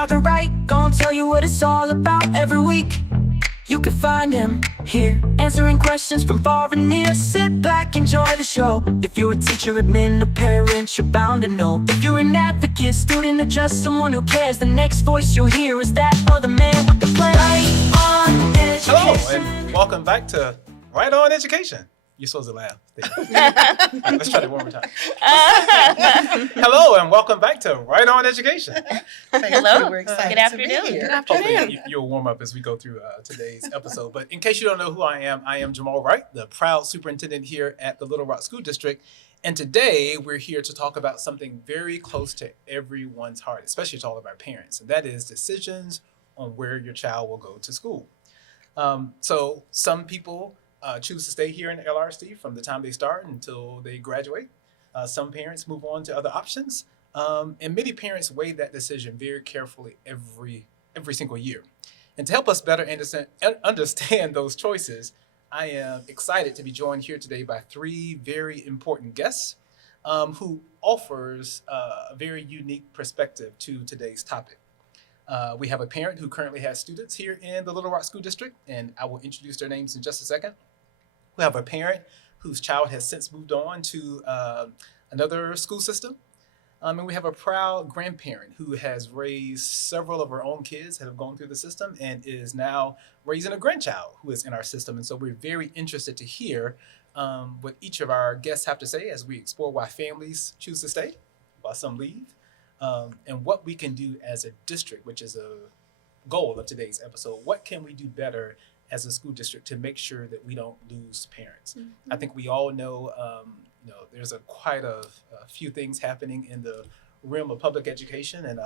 Dr. Wright, gonna tell you what it's all about every week. You can find him here, answering questions from far and near. Sit back, enjoy the show. If you're a teacher, admin, a parent, you're bound to know. If you're an advocate, student, or just someone who cares, the next voice you'll hear is that other man with the plan. Right on Education. Hello, and welcome back to Right On Education. You're supposed to laugh. Let's try that one more time. Hello, and welcome back to Right On Education. Hello. We're excited Good to afternoon. be here. Good afternoon. Hopefully you'll warm up as we go through today's episode. But in case you don't know who I am Jamal Wright, the proud superintendent here at the Little Rock School District. And today we're here to talk about something very close to everyone's heart, especially to all of our parents, and that is decisions on where your child will go to school. So some people choose to stay here in LRSD from the time they start until they graduate. Some parents move on to other options, and many parents weigh that decision very carefully every single year. And to help us better understand those choices, I am excited to be joined here today by three very important guests who offers a very unique perspective to today's topic. We have a parent who currently has students here in the Little Rock School District, and I will introduce their names in just a second. We have a parent whose child has since moved on to another school system. And we have a proud grandparent who has raised several of her own kids that have gone through the system and is now raising a grandchild who is in our system. And so we're very interested to hear what each of our guests have to say as we explore why families choose to stay, why some leave, and what we can do as a district, which is a goal of today's episode. What can we do better as a school district to make sure that we don't lose parents? Mm-hmm. I think we all know, there's quite a few things happening in the realm of public education, and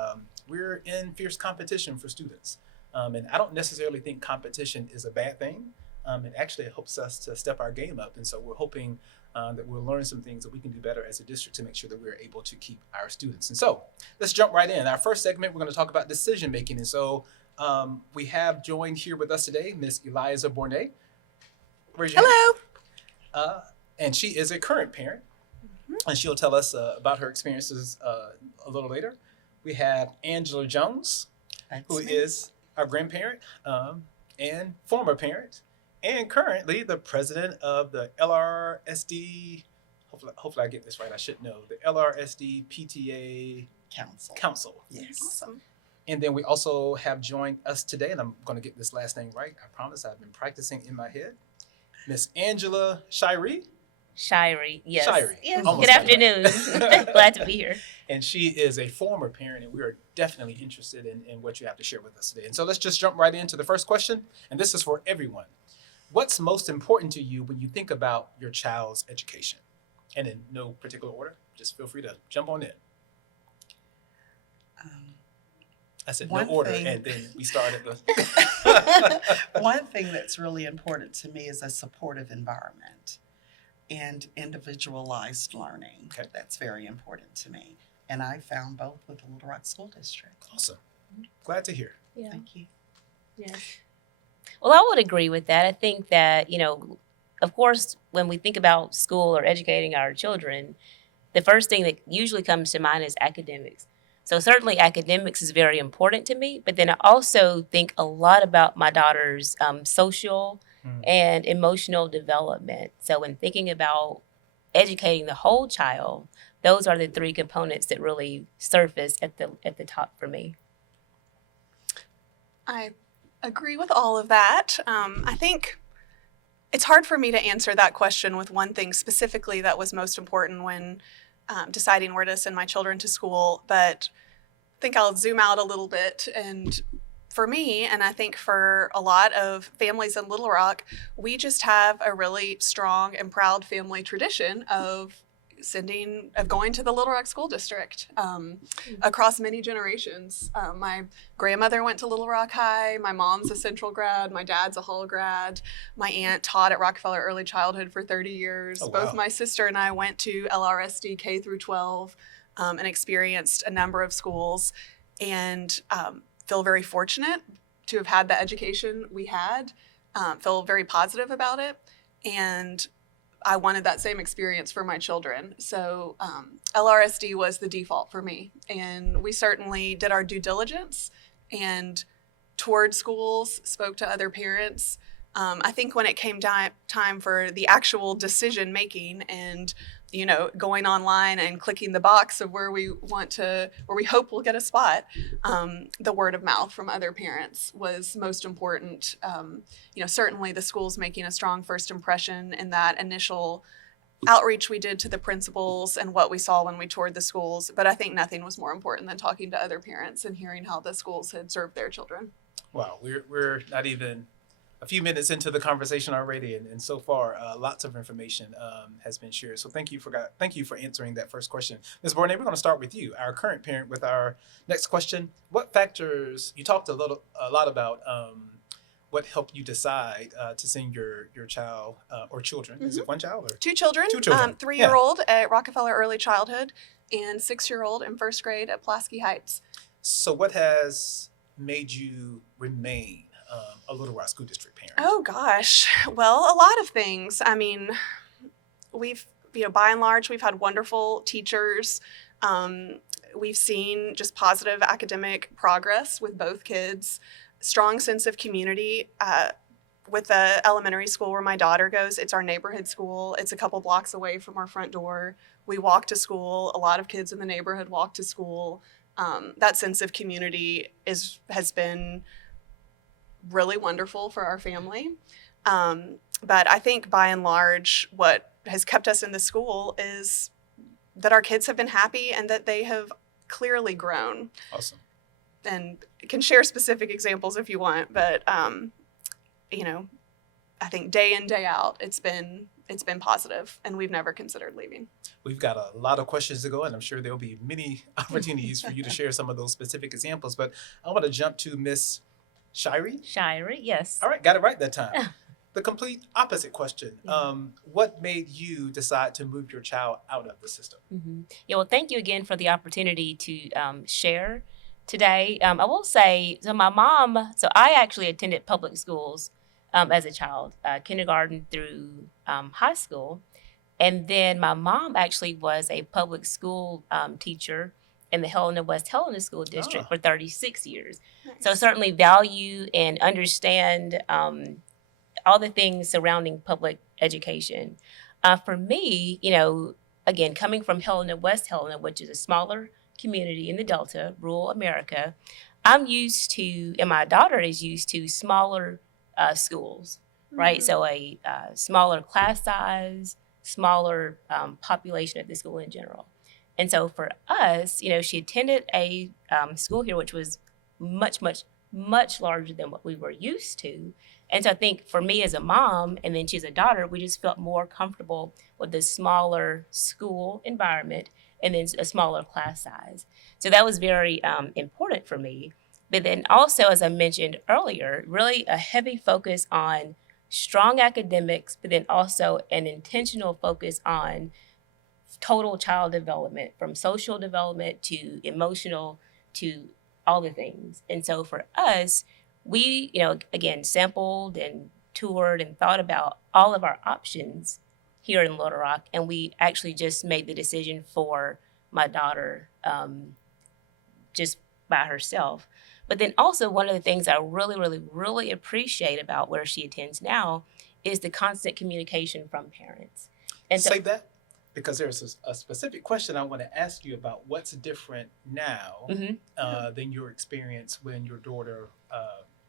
we're in fierce competition for students. And I don't necessarily think competition is a bad thing. It actually helps us to step our game up. And so we're hoping that we'll learn some things that we can do better as a district to make sure that we're able to keep our students. And so let's jump right in. Our first segment, we're going to talk about decision making. And so we have joined here with us today, Ms. Eliza Bournet. Hello. And she is a current parent, and she'll tell us about her experiences a little later. We have Angela Jones, who is our grandparent and former parent, and currently the president of the LRSD. Hopefully I get this right. I should know the LRSD PTA Council. Yes. Awesome. And then we also have joined us today, and I'm going to get this last name right. I promise I've been practicing in my head. Miss Angela Shirey. Shirey, yes. Shirey. Yes. Almost Good afternoon. Glad to be here. And she is a former parent, and we are definitely interested in what you have to share with us today. And so let's just jump right into the first question, and this is for everyone. What's most important to you when you think about your child's education? And in no particular order, just feel free to jump on in. I said no order, and then we started the... One thing that's really important to me is a supportive environment and individualized learning. Okay. That's very important to me. And I found both with the Little Rock School District. Awesome. Glad to hear. Yeah. Thank you. Yeah. Well, I would agree with that. I think that, of course, when we think about school or educating our children, the first thing that usually comes to mind is academics. So certainly academics is very important to me, but then I also think a lot about my daughter's social and emotional development. So when thinking about educating the whole child, those are the three components that really surface at the top for me. I agree with all of that. I think it's hard for me to answer that question with one thing specifically that was most important when deciding where to send my children to school, but I think I'll zoom out a little bit. And for me, and I think for a lot of families in Little Rock, we just have a really strong and proud family tradition of going to the Little Rock School District across many generations. My grandmother went to Little Rock High. My mom's a Central grad. My dad's a Hall grad. My aunt taught at Rockefeller Early Childhood for 30 years. Oh, wow. Both my sister and I went to LRSD K through 12 and experienced a number of schools, and feel very fortunate to have had the education we had. Feel very positive about it. And I wanted that same experience for my children. So LRSD was the default for me. And we certainly did our due diligence and toured schools, spoke to other parents. I think when it came time for the actual decision making and, you know, going online and clicking the box of where we hope we'll get a spot, the word of mouth from other parents was most important. You know, certainly the school's making a strong first impression in that initial outreach we did to the principals and what we saw when we toured the schools. But I think nothing was more important than talking to other parents and hearing how the schools had served their children. Wow, we're not even a few minutes into the conversation already, and so far, lots of information has been shared. So thank you for answering that first question. Ms. Bornay, we're going to start with you, our current parent, with our next question. What factors, you talked a lot about what helped you decide to send your child or children? Is it one child or? Two children. 2 children. 3-year-old at Rockefeller Early Childhood and 6-year-old in first grade at Pulaski Heights. So what has made you remain a Little Rock School District parent? Oh gosh, well, a lot of things. I mean, we've, you know, by and large, we've had wonderful teachers. We've seen just positive academic progress with both kids, strong sense of community. With the elementary school where my daughter goes, it's our neighborhood school. It's a couple blocks away from our front door. We walk to school. A lot of kids in the neighborhood walk to school. That sense of community has been really wonderful for our family. But I think by and large, what has kept us in the school is that our kids have been happy and that they have clearly grown. Awesome. And can share specific examples if you want, but you know, I think day in, day out, it's been positive, and we've never considered leaving. We've got a lot of questions to go, and I'm sure there'll be many opportunities for you to share some of those specific examples. But I want to jump to Miss Shirey. Shirey, yes. All right, got it right that time. The complete opposite question. What made you decide to move your child out of the system? Mm-hmm. Yeah, well, thank you again for the opportunity to share today. I will say, so I actually attended public schools as a child, kindergarten through high school. And then my mom actually was a public school teacher in the West Helena School District for 36 years. Nice. So certainly value and understand all the things surrounding public education. For me, you know, again, coming from West Helena, which is a smaller community in the Delta, rural America, I'm used to, and my daughter is used to, smaller schools, right? Mm-hmm. So a smaller class size, smaller population at the school in general. And so for us, you know, she attended a school here, which was much, much, much larger than what we were used to. And so I think for me as a mom, and then she's a daughter, we just felt more comfortable with the smaller school environment and then a smaller class size. So that was very important for me. But then also, as I mentioned earlier, really a heavy focus on strong academics, but then also an intentional focus on total child development, from social development to emotional to all the things. And so for us, we, you know, again, sampled and toured and thought about all of our options here in Little Rock, and we actually just made the decision for my daughter just by herself. But then also one of the things I really, really, really appreciate about where she attends now is the constant communication from parents. And so, Say that because there's a specific question I want to ask you about what's different now than your experience when your daughter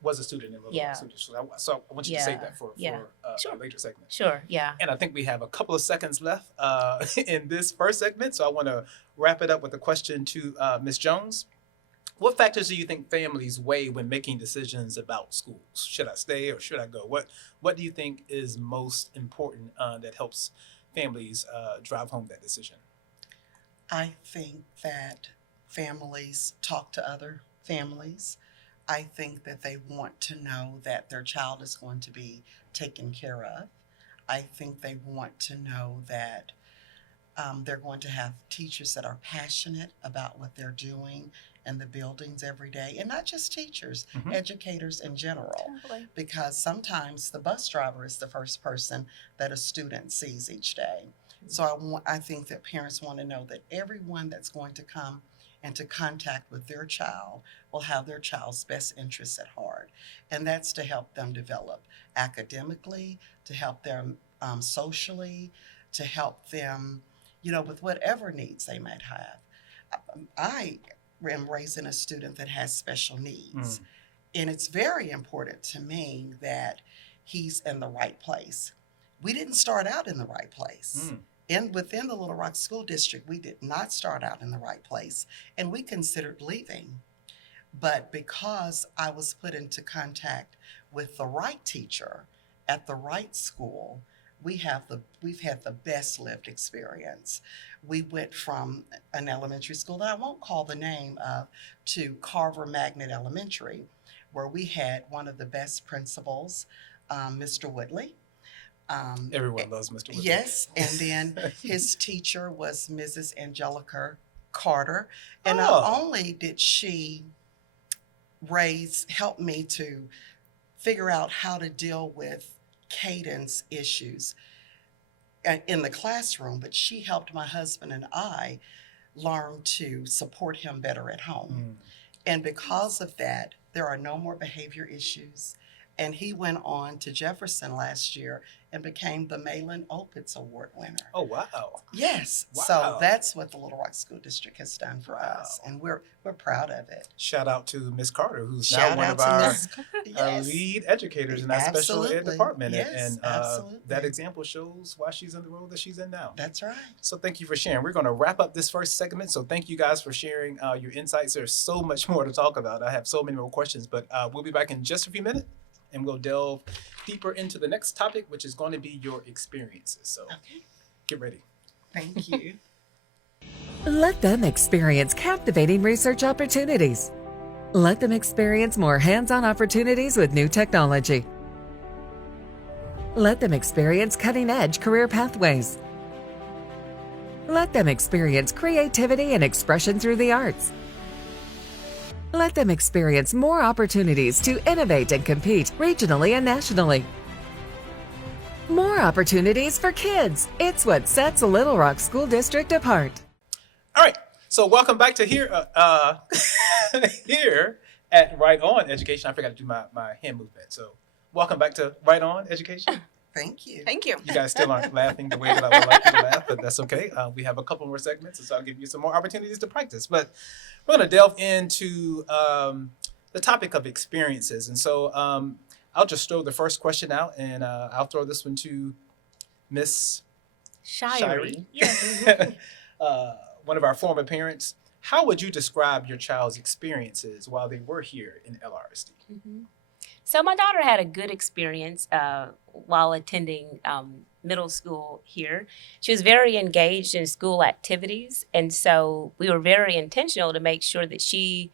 was a student in Little Rock School District. So I want you to say that for a later segment. Sure, yeah. And I think we have a couple of seconds left in this first segment, so I want to wrap it up with a question to Ms. Jones. What factors do you think families weigh when making decisions about schools? Should I stay or should I go? What do you think is most important that helps families drive home that decision? I think that families talk to other families. I think that they want to know that their child is going to be taken care of. I think they want to know that They're going to have teachers that are passionate about what they're doing in the buildings every day, and not just teachers, Mhm. educators in general. Totally. Because sometimes the bus driver is the first person that a student sees each day. So I think that parents want to know that everyone that's going to come into contact with their child will have their child's best interests at heart. And that's to help them develop academically, to help them socially, to help them, with whatever needs they might have. I am raising a student that has special needs. And it's very important to me that he's in the right place. We didn't start out in the right place. Within the Little Rock School District, we did not start out in the right place, and we considered leaving. But because I was put into contact with the right teacher at the right school, we've had the best lived experience. We went from an elementary school that I won't call the name of to Carver Magnet Elementary, where we had one of the best principals, Mr. Woodley. Everyone loves Mr. Woodley. Yes, and then his teacher was Mrs. Angelica Carter. And Oh. not only did she help me to figure out how to deal with cadence issues in the classroom, but she helped my husband and I learn to support him better at home. And because of that, there are no more behavior issues. And he went on to Jefferson last year and became the Malin Opitz Award winner. Oh, wow. Yes. Wow. So that's what the Little Rock School District has done for us. Wow. And we're proud of it. Shout out to Miss Carter, who's Shout now one out of to our Miss Yes. lead educators in our special ed Absolutely. department. Yes, and absolutely. that example shows why she's in the role that she's in now. That's right. So thank you for sharing. We're going to wrap up this first segment. So thank you guys for sharing your insights. There's so much more to talk about. I have so many more questions, but we'll be back in just a few minutes and we'll delve deeper into the next topic, which is going to be your experiences. So Okay. get ready. Thank you. Let them experience captivating research opportunities. Let them experience more hands-on opportunities with new technology. Let them experience cutting-edge career pathways. Let them experience creativity and expression through the arts. Let them experience more opportunities to innovate and compete regionally and nationally. More opportunities for kids. It's what sets Little Rock School District apart. All right. So welcome back to here here at Right On Education. I forgot to do my hand movement. So welcome back to Right On Education. Thank you. Thank you. You guys still aren't laughing the way that I would like you to laugh, but that's okay. We have a couple more segments, so I'll give you some more opportunities to practice. But we're going to delve into the topic of experiences. And so I'll just throw the first question out, and I'll throw this one to Miss Shirey. Shirey. One of our former parents. How would you describe your child's experiences while they were here in LRSD? So my daughter had a good experience while attending middle school here. She was very engaged in school activities, and so we were very intentional to make sure that she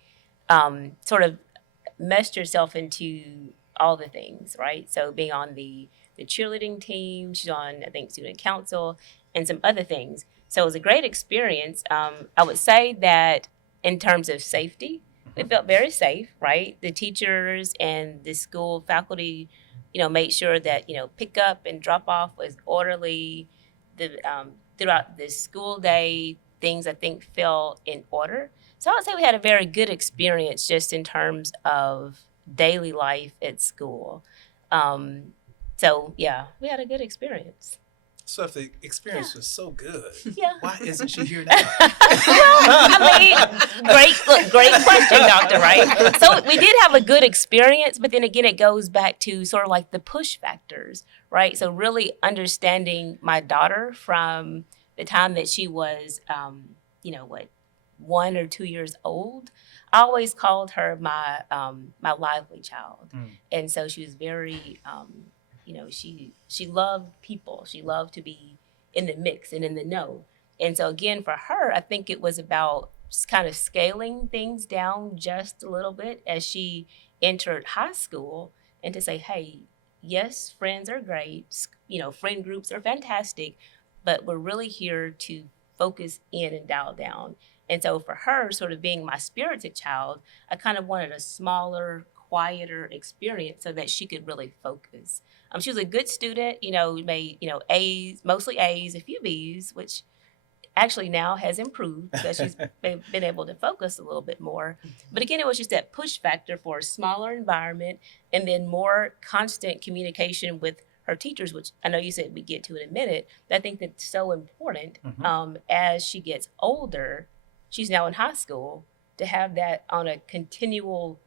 sort of meshed herself into all the things, right? So being on the cheerleading team, she's on, I think, student council, and some other things. So it was a great experience. I would say that in terms of safety, we felt very safe, right? The teachers and the school faculty, made sure that, pick up and drop off was orderly. Throughout the school day, things I think fell in order. So I would say we had a very good experience just in terms of daily life at school. So yeah, we had a good experience. So if the experience was so good, Yeah. why isn't she here now? Great question, Doctor Wright. So we did have a good experience, but then again, it goes back to sort of like the push factors, right? So really understanding my daughter from the time that she was, 1 or 2 years old. I always called her my lively child, and so she was very. She loved people. She loved to be in the mix and in the know. And so again, for her, I think it was about just kind of scaling things down just a little bit as she entered high school, and to say, hey, yes, friends are great. Friend groups are fantastic, but we're really here to focus in and dial down. And so for her, sort of being my spirited child, I kind of wanted a smaller, quieter experience so that she could really focus. She was a good student, made, A's, mostly A's, a few B's, which actually now has improved because she's been able to focus a little bit more. But again, it was just that push factor for a smaller environment and then more constant communication with her teachers, which I know you said we get to in a minute. But I think that's so important as she gets older. She's now in high school, to have that on a continual,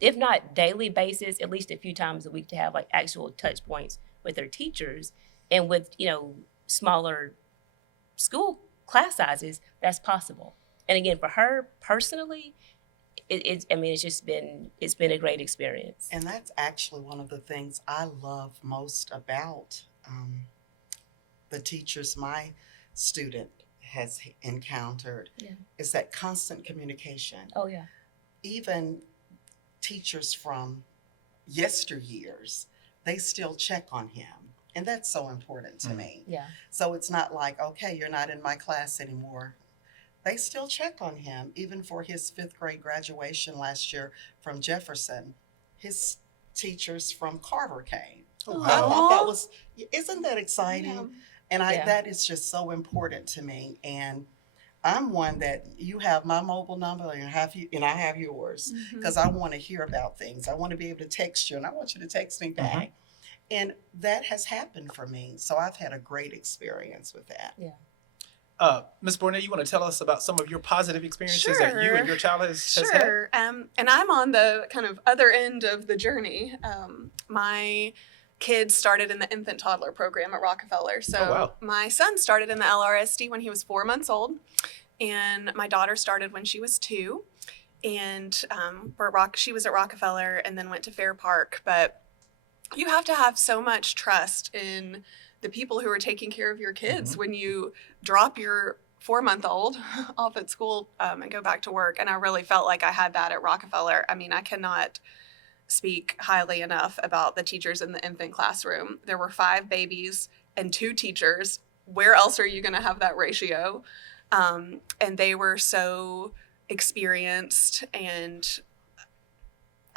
if not daily basis, at least a few times a week, to have like actual touch points with her teachers and with, smaller school class sizes, that's possible. And again, for her personally, it's been a great experience. And that's actually one of the things I love most about the teachers my student has encountered is that constant communication. Oh yeah. Even teachers from yesteryears, they still check on him. And that's so important to me. Yeah. So it's not like, okay, you're not in my class anymore. They still check on him. Even for his 5th grade graduation last year from Jefferson, his teachers from Carver came. Oh, I wow. thought that was, isn't that exciting? Yeah. And Yeah. that is just so important to me. And I'm one that you have my mobile number and I have yours, because I want to hear about things. I want to be able to text you, and I want you to text me back. And that has happened for me. So I've had a great experience with that. Yeah. Ms. Bournet, you want to tell us about some of your positive experiences that you and your child has had? Sure. And I'm on the kind of other end of the journey. My kids started in the infant toddler program at Rockefeller. So Oh, wow. my son started in the LRSD when he was 4 months old, and my daughter started when she was 2. And she was at Rockefeller and then went to Fair Park. But you have to have so much trust in the people who are taking care of your kids when you drop your 4-month-old off at school and go back to work. And I really felt like I had that at Rockefeller. I mean, I cannot speak highly enough about the teachers in the infant classroom. There were 5 babies and 2 teachers. Where else are you going to have that ratio? And they were so experienced, and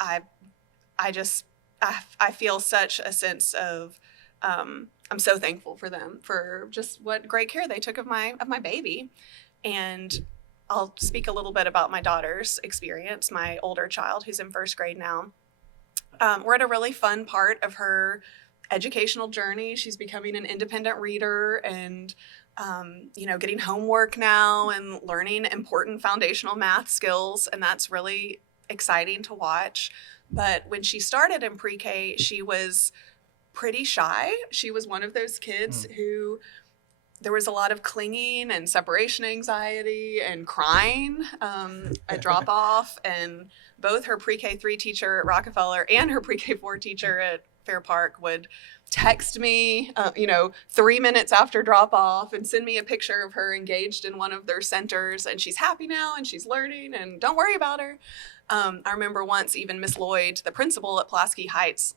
I feel such a sense of I'm so thankful for them for just what great care they took of my baby. And I'll speak a little bit about my daughter's experience, my older child who's in 1st grade now. We're at a really fun part of her educational journey. She's becoming an independent reader and getting homework now and learning important foundational math skills, and that's really exciting to watch. But when she started in pre-K, she was pretty shy. She was one of those kids who there was a lot of clinging and separation anxiety and crying at drop off. And both her pre-K 3 teacher at Rockefeller and her pre-K 4 teacher at Fair Park would text me, 3 minutes after drop off and send me a picture of her engaged in one of their centers. And she's happy now and she's learning and don't worry about her. I remember once even Miss Lloyd, the principal at Pulaski Heights,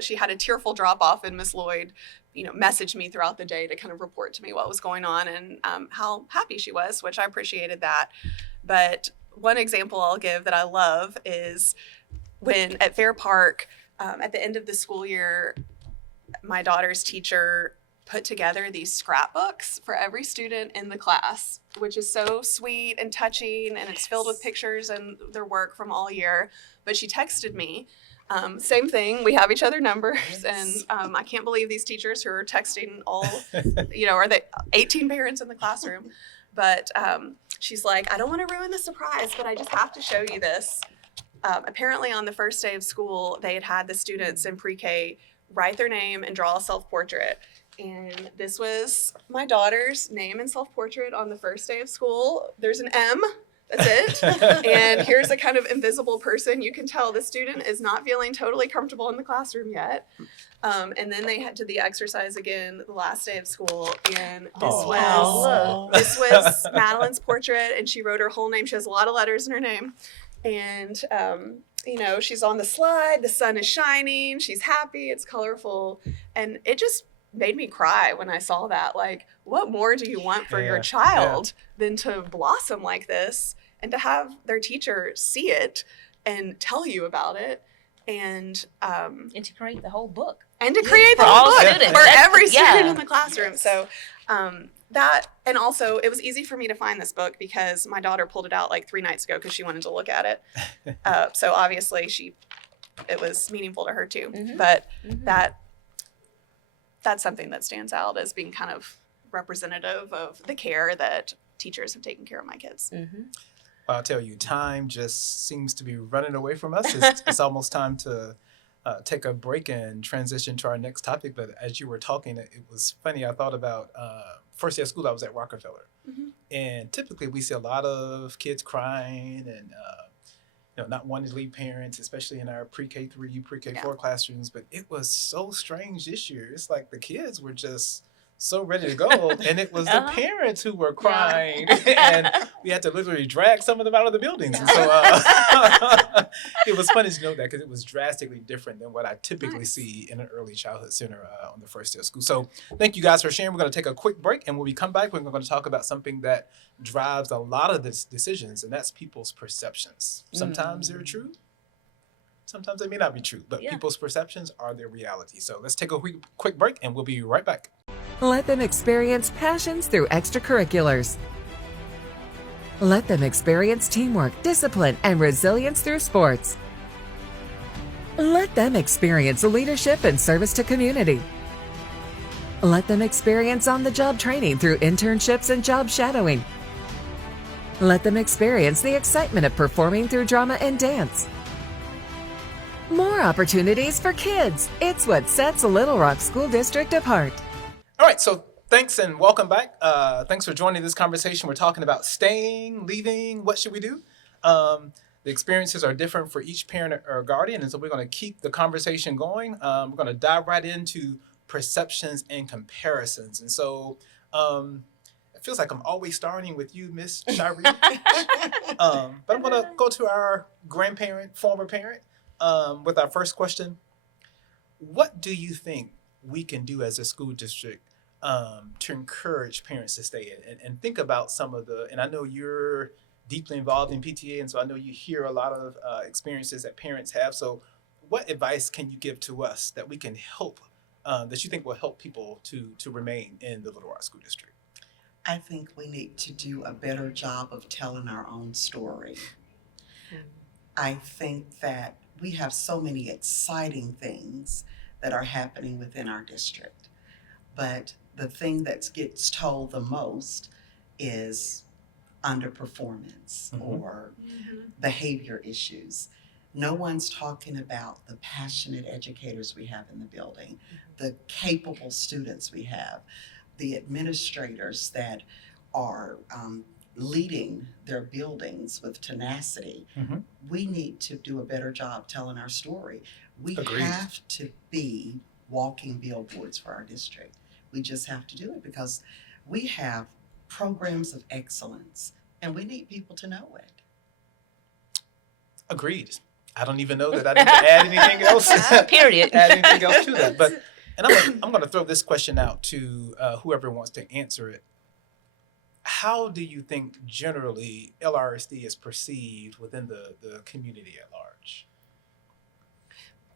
she had a tearful drop off, and Miss Lloyd, messaged me throughout the day to kind of report to me what was going on and how happy she was, which I appreciated that. But one example I'll give that I love is when at Fair Park, at the end of the school year, my daughter's teacher put together these scrapbooks for every student in the class, which is so sweet and touching, and it's filled with pictures and their work from all year. But she texted me. Same thing, we have each other numbers, and I can't believe these teachers who are texting all, are they 18 parents in the classroom? But she's like, I don't want to ruin the surprise, but I just have to show you this. Apparently on the first day of school, they had the students in pre-K write their name and draw a self-portrait. And this was my daughter's name and self-portrait on the first day of school. There's an M. That's it. And here's a kind of invisible person. You can tell the student is not feeling totally comfortable in the classroom yet. And then they had to the exercise again the last day of school. And this was Madeline's portrait, and she wrote her whole name. She has a lot of letters in her name. And, she's on the slide. The sun is shining. She's happy. It's colorful. And it just made me cry when I saw that. Like, what more do you want for your Yeah, child than to blossom like this and to have their teacher see it and tell you about it, and And to create the whole book. to create the For whole all book students. for every student Yeah. in the classroom. So that, and also it was easy for me to find this book because my daughter pulled it out like 3 nights ago because she wanted to look at it. So obviously it was meaningful to her too. Mhm. But Mhm. that's something that stands out as being kind of representative of the care that teachers have taken care of my kids. Mhm. I'll tell you, time just seems to be running away from us. It's almost time to take a break and transition to our next topic. But as you were talking, it was funny. I thought about first day of school, I was at Rockefeller. Mhm. And typically we see a lot of kids crying and not wanting to leave parents, especially in our pre-K 3, pre-K 4 classrooms. But it was so strange this year. It's like the kids were just so ready to go, and it was the Uh-huh. parents who were crying, and we had to literally drag some of them out of the buildings. And so it was funny to know that because it was drastically different than what I typically Nice. see in an early childhood center on the first day of school. So thank you guys for sharing. We're going to take a quick break, and when we come back, we're going to talk about something that drives a lot of these decisions, and that's people's perceptions. Sometimes they're true. Sometimes they may not be true, but Yeah. people's perceptions are their reality. So let's take a quick break, and we'll be right back. Let them experience passions through extracurriculars. Let them experience teamwork, discipline, and resilience through sports. Let them experience leadership and service to community. Let them experience on-the-job training through internships and job shadowing. Let them experience the excitement of performing through drama and dance. More opportunities for kids. It's what sets Little Rock School District apart. All right, so thanks and welcome back. Thanks for joining this conversation. We're talking about staying, leaving, what should we do? The experiences are different for each parent or guardian, and so we're going to keep the conversation going. We're going to dive right into perceptions and comparisons. And so it feels like I'm always starting with you, Miss Shiree. But I'm going to go to our grandparent, former parent, with our first question. What do you think we can do as a school district to encourage parents to stay in and think about some of the, and I know you're deeply involved in PTA, and so I know you hear a lot of experiences that parents have. So what advice can you give to us that we can help, that you think will help people to remain in the Little Rock School District? I think we need to do a better job of telling our own story. I think that we have so many exciting things that are happening within our district. But the thing that gets told the most is underperformance or behavior issues. No one's talking about the passionate educators we have in the building, the capable students we have, the administrators that are leading their buildings with tenacity. We need to do a better job telling our story. We Agreed. have to be walking billboards for our district. We just have to do it because we have programs of excellence and we need people to know it. Agreed. I don't even know that I need to add anything else. Period. Add anything else to that. But I'm going to throw this question out to whoever wants to answer it. How do you think generally LRSD is perceived within the community at large?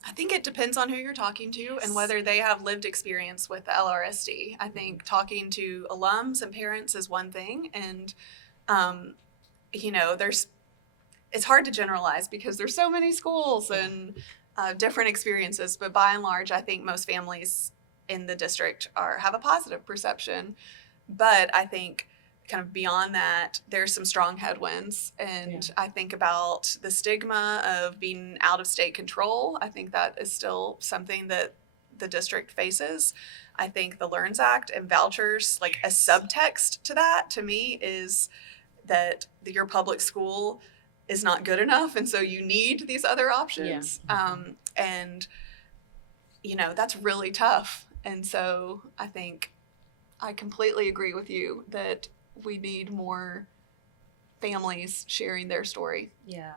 I think it depends on who you're talking to and whether they have lived experience with the LRSD. I think talking to alums and parents is one thing, and it's hard to generalize because there's so many schools and different experiences. But by and large, I think most families in the district have a positive perception. But I think kind of beyond that, there's some strong headwinds. And I think about the stigma of being out of state control. I think that is still something that the district faces. I think the LEARNS Act and vouchers, like a subtext to that, to me, is that your public school is not good enough. And so you need these other options. That's really tough. And so I think I completely agree with you that we need more families sharing their story. Yeah.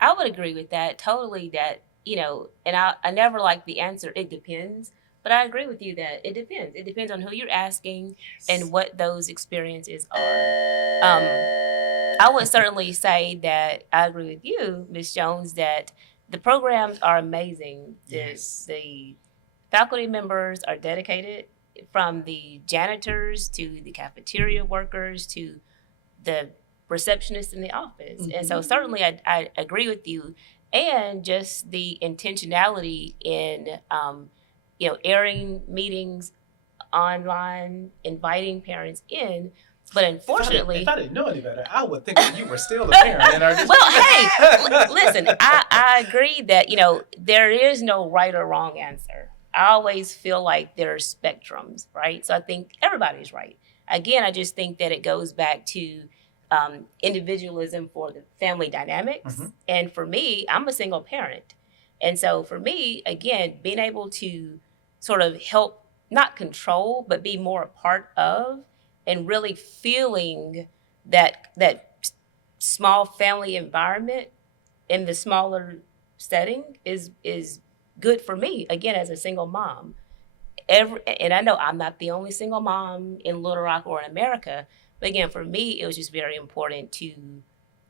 I would agree with that totally. That and I never like the answer. It depends, But I agree with you that it depends. It depends on who you're asking and what those experiences are. I would certainly say that I agree with you, Ms. Jones, that the programs are amazing. Yes. The faculty members are dedicated, from the janitors to the cafeteria workers to the receptionist in the office. And so certainly I agree with you. And just the intentionality in, airing meetings online, inviting parents in. But unfortunately, if I didn't know any better, I would think that you were still a parent in our district. well, hey, listen, I agree that, there is no right or wrong answer. I always feel like there are spectrums, right? So I think everybody's right. Again, I just think that it goes back to individualism for the family dynamics. And for me, I'm a single parent. And so for me, again, being able to sort of help, not control, but be more a part of, and really feeling that small family environment in the smaller setting is good for me, again, as a single mom. And I know I'm not the only single mom in Little Rock or in America, but again, for me, it was just very important to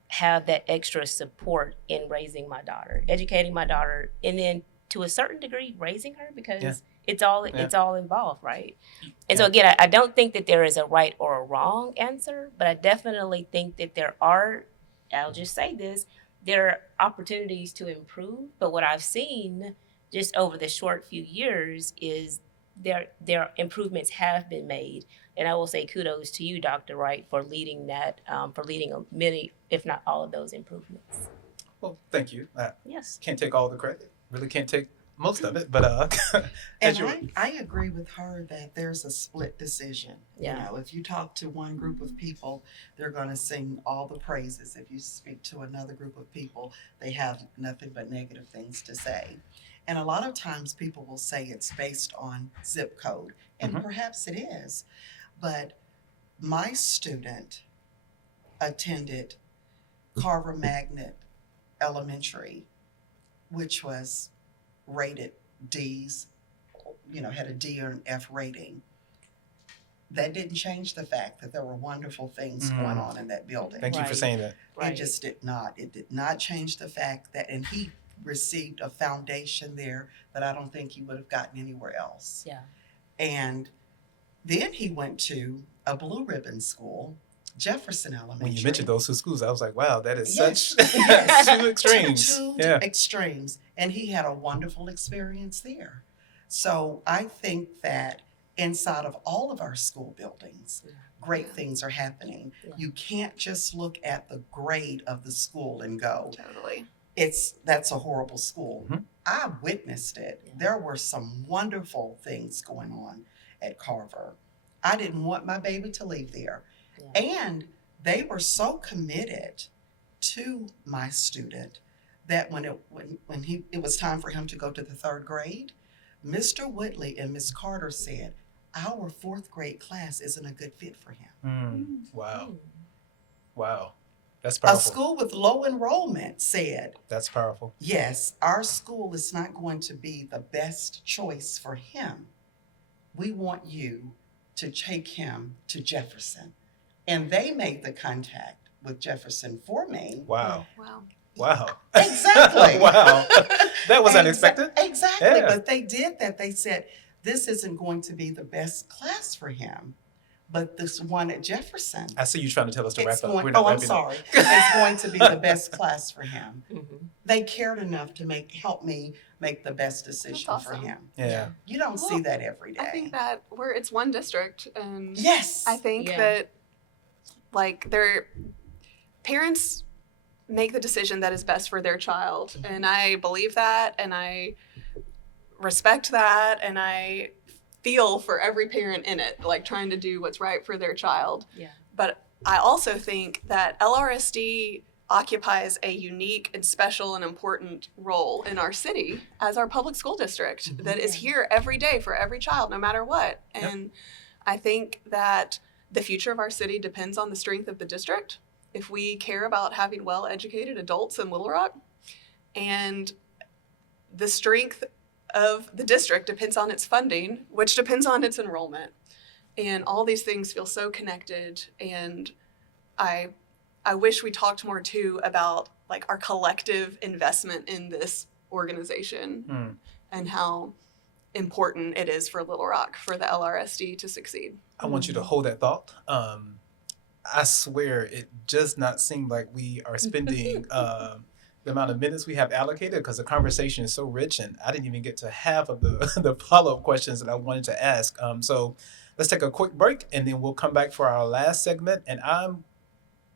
have that extra support in raising my daughter, educating my daughter, and then to a certain degree, raising her, because it's all involved, right? And so again, I don't think that there is a right or a wrong answer, but I definitely think that there are, I'll just say this, there are opportunities to improve. But what I've seen just over the short few years is there improvements have been made. And I will say kudos to you, Dr. Wright, for leading that, for leading many, if not all of those improvements. Well, thank you. Yes. Can't take all the credit. Really can't take most of it, but And I agree with her that there's a split decision. Yeah. If you talk to one group of people, they're going to sing all the praises. If you speak to another group of people, they have nothing but negative things to say. And a lot of times people will say it's based on zip code, and perhaps it is. But my student attended Carver Magnet Elementary, which was rated D's, had a D or an F rating. That didn't change the fact that there were wonderful things going on in that building. thank you for saying that. Right. It just did not. It did not change the fact that, and he received a foundation there that I don't think he would have gotten anywhere else. Yeah. And then he went to a blue ribbon school, Jefferson Elementary. When you mentioned those two schools, I was like, wow, that is Yes, such yes. two extremes. Two Yeah. extremes. And he had a wonderful experience there. So I think that inside of all of our school buildings, great things are happening. Yeah. You can't just look at the grade of the school and go, Totally. that's a horrible school. I witnessed it. Yeah. There were some wonderful things going on at Carver. I didn't want my baby to leave there. Yeah. And they were so committed to my student that when it was time for him to go to the third grade, Mr. Woodley and Miss Carter said, our fourth grade class isn't a good fit for him. Wow. Wow. That's A powerful. school with low enrollment said, That's powerful. yes, our school is not going to be the best choice for him. We want you to take him to Jefferson. And they made the contact with Jefferson for me. Wow. Wow. Wow. Exactly. Wow. That was unexpected. Exactly. Yeah. But they did that. They said, this isn't going to be the best class for him. But this one at Jefferson, I see you trying to tell us to wrap up. We're I'm not wrapping up. sorry. It's going to be the best class for him. Mhm. They cared enough to help me make the best decision That's for awesome. him. Yeah. You don't see Well, that every day. I think that it's one district, and Yes. I think Yeah. that their parents make the decision that is best for their child, and I believe that, and I respect that, and I feel for every parent in it, trying to do what's right for their child. Yeah. But I also think that LRSD occupies a unique and special and important role in our city as our public school district that is here every day for every child, no matter what. And I think that the future of our city depends on the strength of the district. If we care about having well-educated adults in Little Rock, and the strength of the district depends on its funding, which depends on its enrollment. And all these things feel so connected. And I wish we talked more too about like our collective investment in this organization and how important it is for Little Rock, for the LRSD to succeed. I want you to hold that thought. I swear it does not seem like we are spending the amount of minutes we have allocated, because the conversation is so rich, and I didn't even get to half of the follow-up questions that I wanted to ask. So let's take a quick break, and then we'll come back for our last segment. And I'm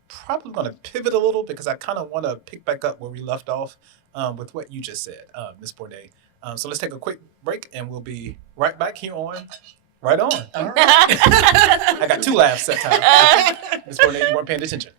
probably going to pivot a little because I kind of want to pick back up where we left off with what you just said, Ms. Bourdais. So let's take a quick break, and we'll be right back here on Right On. All right. I got 2 laughs that time. Ms. Bourdais, you weren't paying attention.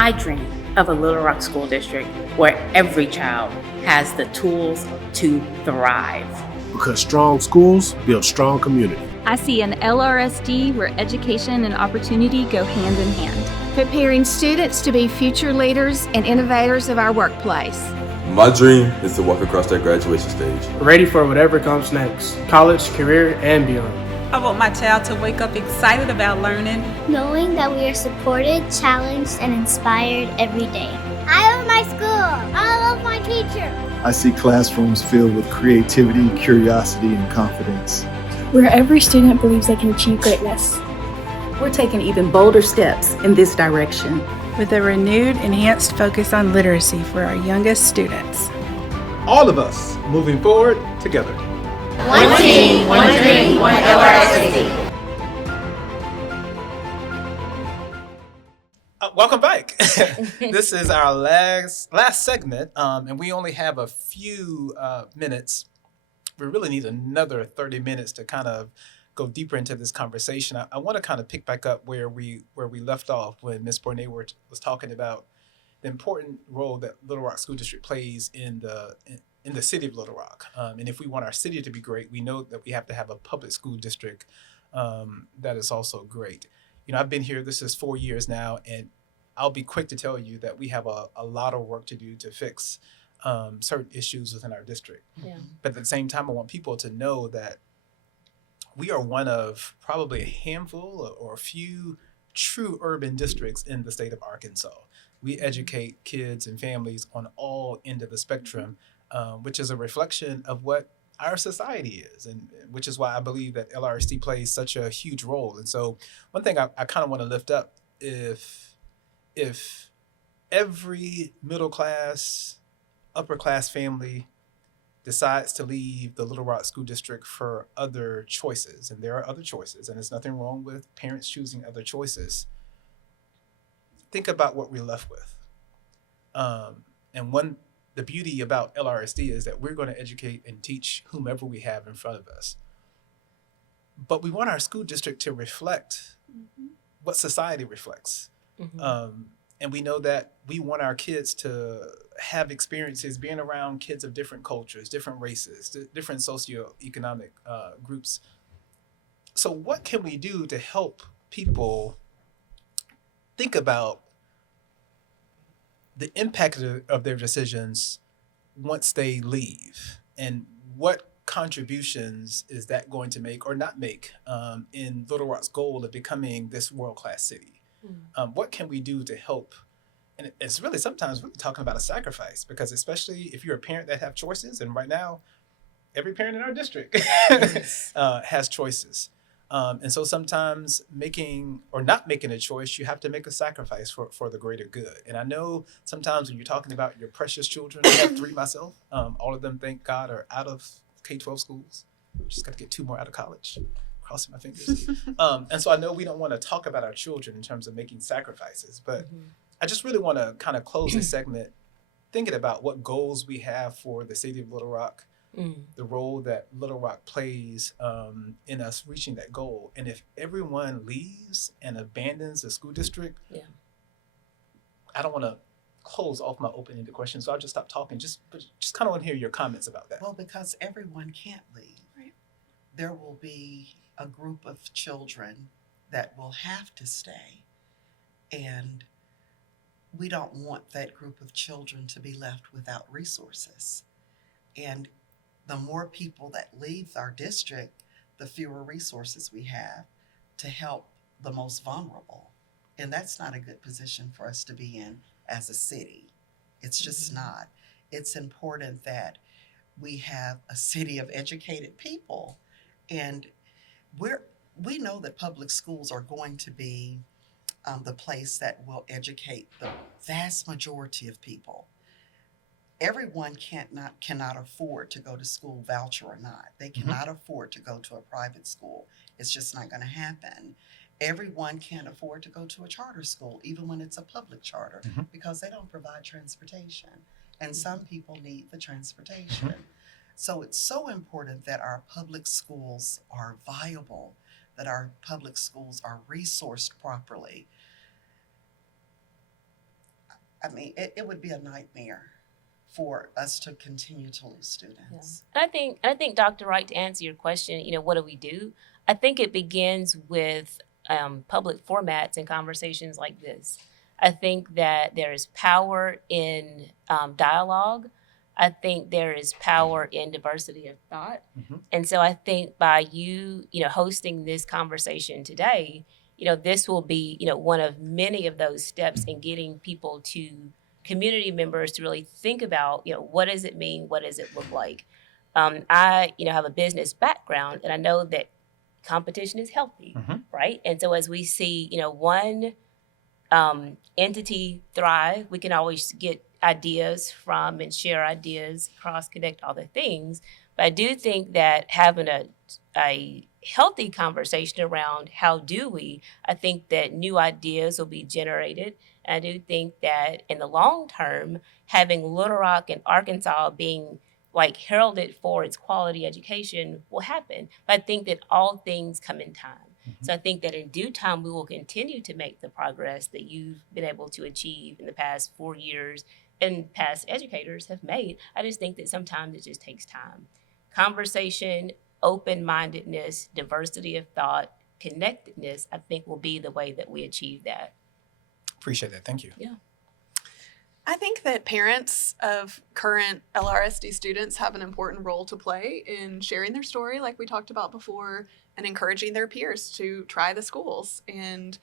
I dream of a Little Rock School District where every child has the tools to thrive. Because strong schools build strong community. I see an LRSD where education and opportunity go hand in hand. Preparing students to be future leaders and innovators of our workplace. My dream is to walk across that graduation stage, Ready for whatever comes next, college, career, and beyond. I want my child to wake up excited about learning. Knowing that we are supported, challenged, and inspired every day. I love my school. I love my teacher. I see classrooms filled with creativity, curiosity, and confidence. Where every student believes they can achieve greatness. We're taking even bolder steps in this direction. With a renewed, enhanced focus on literacy for our youngest students. All of us moving forward together. One team, one dream, one LRSD. Welcome back. This is our last segment, and we only have a few minutes. We really need another 30 minutes to kind of go deeper into this conversation. I want to kind of pick back up where we left off when Ms. Bourdais was talking about the important role that Little Rock School District plays in the city of Little Rock. And if we want our city to be great, we know that we have to have a public school district that is also great. You know, I've been here, this is 4 years now, and I'll be quick to tell you that we have a lot of work to do to fix certain issues within our district. Yeah. But at the same time, I want people to know that we are one of probably a handful or a few true urban districts in the state of Arkansas. We educate kids and families on all ends of the spectrum, which is a reflection of what our society is, and which is why I believe that LRSD plays such a huge role. And so one thing I kind of want to lift up, if every middle class, upper class family decides to leave the Little Rock School District for other choices, and there are other choices, and there's nothing wrong with parents choosing other choices, think about what we're left with. And the beauty about LRSD is that we're going to educate and teach whomever we have in front of us. But we want our school district to reflect what society reflects. And we know that we want our kids to have experiences being around kids of different cultures, different races, different socioeconomic groups. So what can we do to help people think about the impact of their decisions once they leave, and what contributions is that going to make or not make in Little Rock's goal of becoming this world-class city? What can we do to help? And it's really sometimes really talking about a sacrifice, because especially if you're a parent that have choices, and right now, every parent in our district has choices. And so sometimes making or not making a choice, you have to make a sacrifice for the greater good. And I know sometimes when you're talking about your precious children, I have 3 myself, all of them, thank God, are out of K-12 schools. Just got to get 2 more out of college. Crossing my fingers. And so I know we don't want to talk about our children in terms of making sacrifices, but I just really want to kind of close this segment thinking about what goals we have for the city of Little Rock, the role that Little Rock plays in us reaching that goal. And if everyone leaves and abandons the school district, I don't want to close off my open-ended question, so I'll just stop talking. Just kind of want to hear your comments about that. Well, because everyone can't leave. Right. There will be a group of children that will have to stay. And we don't want that group of children to be left without resources. And the more people that leave our district, the fewer resources we have to help the most vulnerable. And that's not a good position for us to be in as a city. It's just not. It's important that we have a city of educated people. And we know that public schools are going to be the place that will educate the vast majority of people. Everyone cannot afford to go to school, voucher or not. They cannot afford to go to a private school. It's just not going to happen. Everyone can't afford to go to a charter school, even when it's a public charter, because they don't provide transportation. And some people need the transportation. So it's so important that our public schools are viable, that our public schools are resourced properly. I mean, it would be a nightmare for us to continue to lose students. Yeah. I think, Dr. Wright, to answer your question, what do we do? I think it begins with public formats and conversations like this. I think that there is power in dialogue. I think there is power in diversity of thought. And so I think by you hosting this conversation today, this will be, one of many of those steps in getting people to community members to really think about, what does it mean? What does it look like? I, have a business background, and I know that competition is healthy, right? And so as we see, one entity thrive, we can always get ideas from and share ideas, cross-connect all the things. But I do think that having a healthy conversation around how do we, I think that new ideas will be generated. And I do think that in the long term, having Little Rock and Arkansas being heralded for its quality education will happen. But I think that all things come in time. So I think that in due time, we will continue to make the progress that you've been able to achieve in the past 4 years and past educators have made. I just think that sometimes it just takes time. Conversation, open-mindedness, diversity of thought, connectedness, I think will be the way that we achieve that. Appreciate that. Thank you. Yeah. I think that parents of current LRSD students have an important role to play in sharing their story, like we talked about before, and encouraging their peers to try the schools and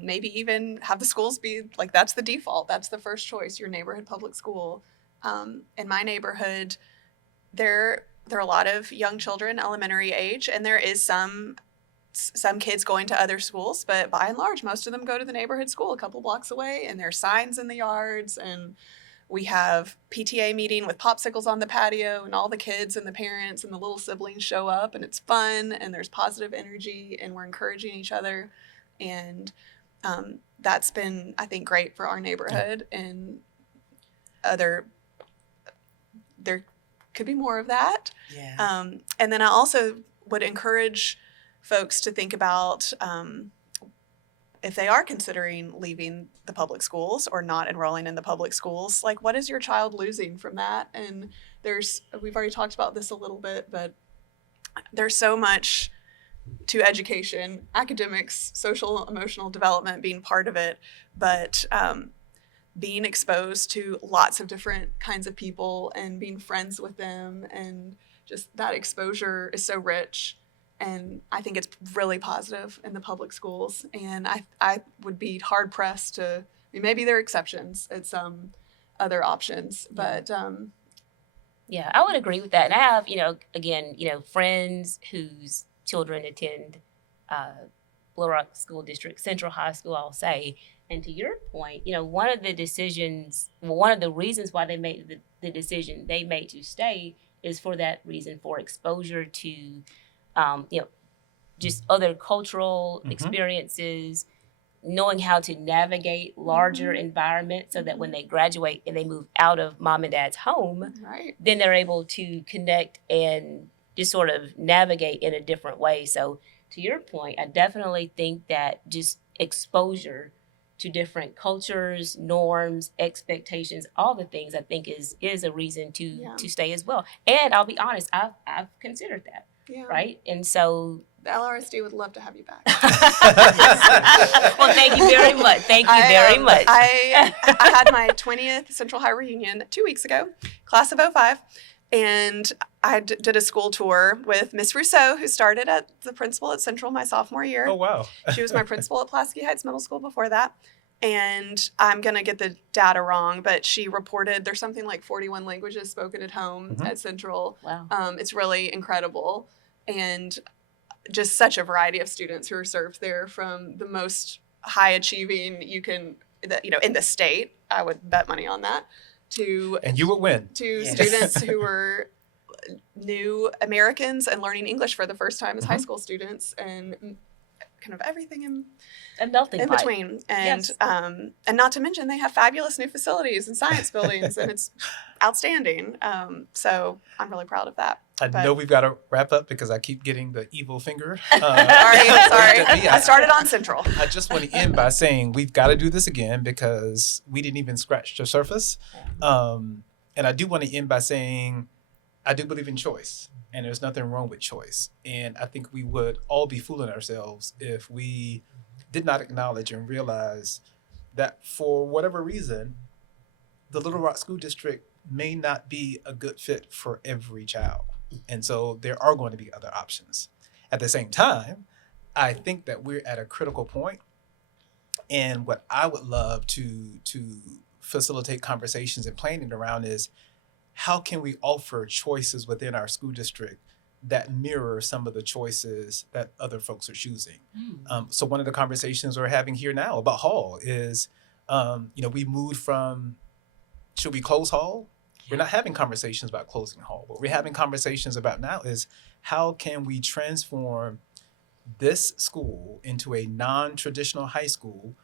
maybe even have the schools be that's the default. That's the first choice, your neighborhood public school. In my neighborhood, there are a lot of young children, elementary age, and there is some kids going to other schools, but by and large, most of them go to the neighborhood school a couple blocks away, and there are signs in the yards, and we have PTA meeting with popsicles on the patio, and all the kids and the parents and the little siblings show up, and it's fun, and there's positive energy, and we're encouraging each other, and that's been, I think, great for our neighborhood, and there could be more of that. Yeah. And then I also would encourage folks to think about if they are considering leaving the public schools or not enrolling in the public schools, what is your child losing from that? And we've already talked about this a little bit, but there's so much to education, academics, social, emotional development being part of it, but being exposed to lots of different kinds of people and being friends with them, and just that exposure is so rich. And I think it's really positive in the public schools. And I would be hard pressed to, maybe there are exceptions at some other options, but yeah, I would agree with that. And I have, again, friends whose children attend Little Rock School District, Central High School, I'll say. And to your point, one of the reasons why they made the decision they made to stay is for that reason, for exposure to just other cultural experiences, knowing how to navigate larger environments so that when they graduate and they move out of mom and dad's home, then they're able to connect and just sort of navigate in a different way. So to your point, I definitely think that just exposure to different cultures, norms, expectations, all the things, I think is a reason to stay as well. And I'll be honest, I've considered that, right? And so the LRSD would love to have you back. Well, thank you very much. Thank you very much. I had my 20th Central High reunion 2 weeks ago, class of 05. And I did a school tour with Miss Rousseau, who started at the principal at Central my sophomore year. Oh, wow. She was my principal at Pulaski Heights Middle School before that. And I'm going to get the data wrong, but she reported there's something like 41 languages spoken at home at Central. Wow. It's really incredible. And just such a variety of students who are served there, from the most high achieving in the state. I would bet money on that. And you would win. To students who were new Americans and learning English for the first time as high school students, and kind of everything in between. And and not to mention, they have fabulous new facilities and science buildings, and it's outstanding. So I'm really proud of that. I know we've got to wrap up because I keep getting the evil finger. Sorry. I started on Central. I just want to end by saying we've got to do this again because we didn't even scratch the surface. And I do want to end by saying I do believe in choice, and there's nothing wrong with choice. And I think we would all be fooling ourselves if we did not acknowledge and realize that for whatever reason, the Little Rock School District may not be a good fit for every child. And so there are going to be other options. At the same time, I think that we're at a critical point. And what I would love to facilitate conversations and planning around is how can we offer choices within our school district that mirror some of the choices that other folks are choosing. So one of the conversations we're having here now about Hall is, we moved from, should we close Hall? We're not having conversations about closing Hall. What we're having conversations about now is how can we transform this school into a non-traditional high school.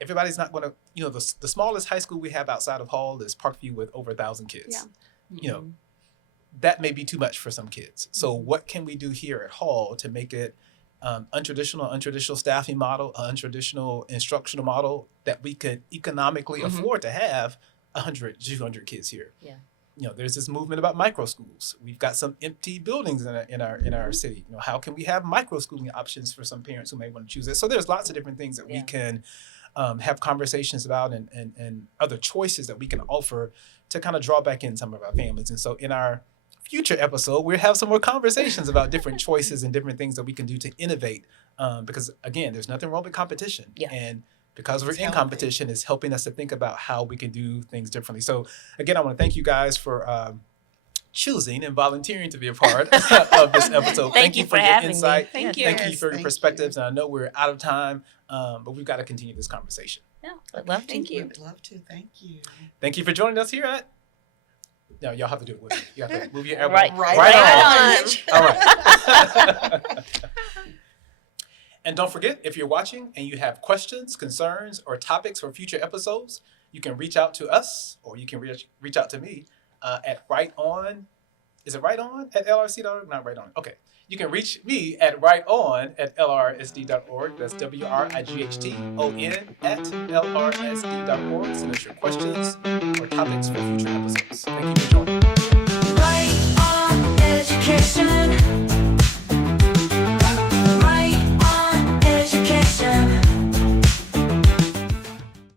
Everybody's not going to, the smallest high school we have outside of Hall is Parkview with over 1,000 kids. Yeah. That may be too much for some kids. So what can we do here at Hall to make it untraditional staffing model, untraditional instructional model that we could economically afford to have 100, 200 kids here. Yeah. There's this movement about micro schools. We've got some empty buildings in our city. How can we have micro schooling options for some parents who may want to choose it? So there's lots of different things that we can have conversations about and other choices that we can offer to kind of draw back in some of our families. And so in our future episode, we'll have some more conversations about different choices and different things that we can do to innovate. Because again, there's nothing wrong with competition. Yeah. And because we're in competition, it's helping us to think about how we can do things differently. So again, I want to thank you guys for choosing and volunteering to be a part of this episode. Thank you for your having insight. me. Thank you. Thank you for your perspectives. And I know we're out of time, but we've got to continue this conversation. Yeah, I'd love to. Thank you. Would love to. Thank you. Thank you for joining us here at. No, y'all have to do it with me. You have to move your elbow. Right on. on. All right. And don't forget, if you're watching and you have questions, concerns, or topics for future episodes, you can reach out to us, or you can reach out to me at Wright on. Is it Wright on at LRC.org? Not Wright on. Okay. You can reach me at wrighton@lrsd.org. That's WRIGHTON at LRSD.org. Send us your questions or topics for future episodes. Thank you for joining.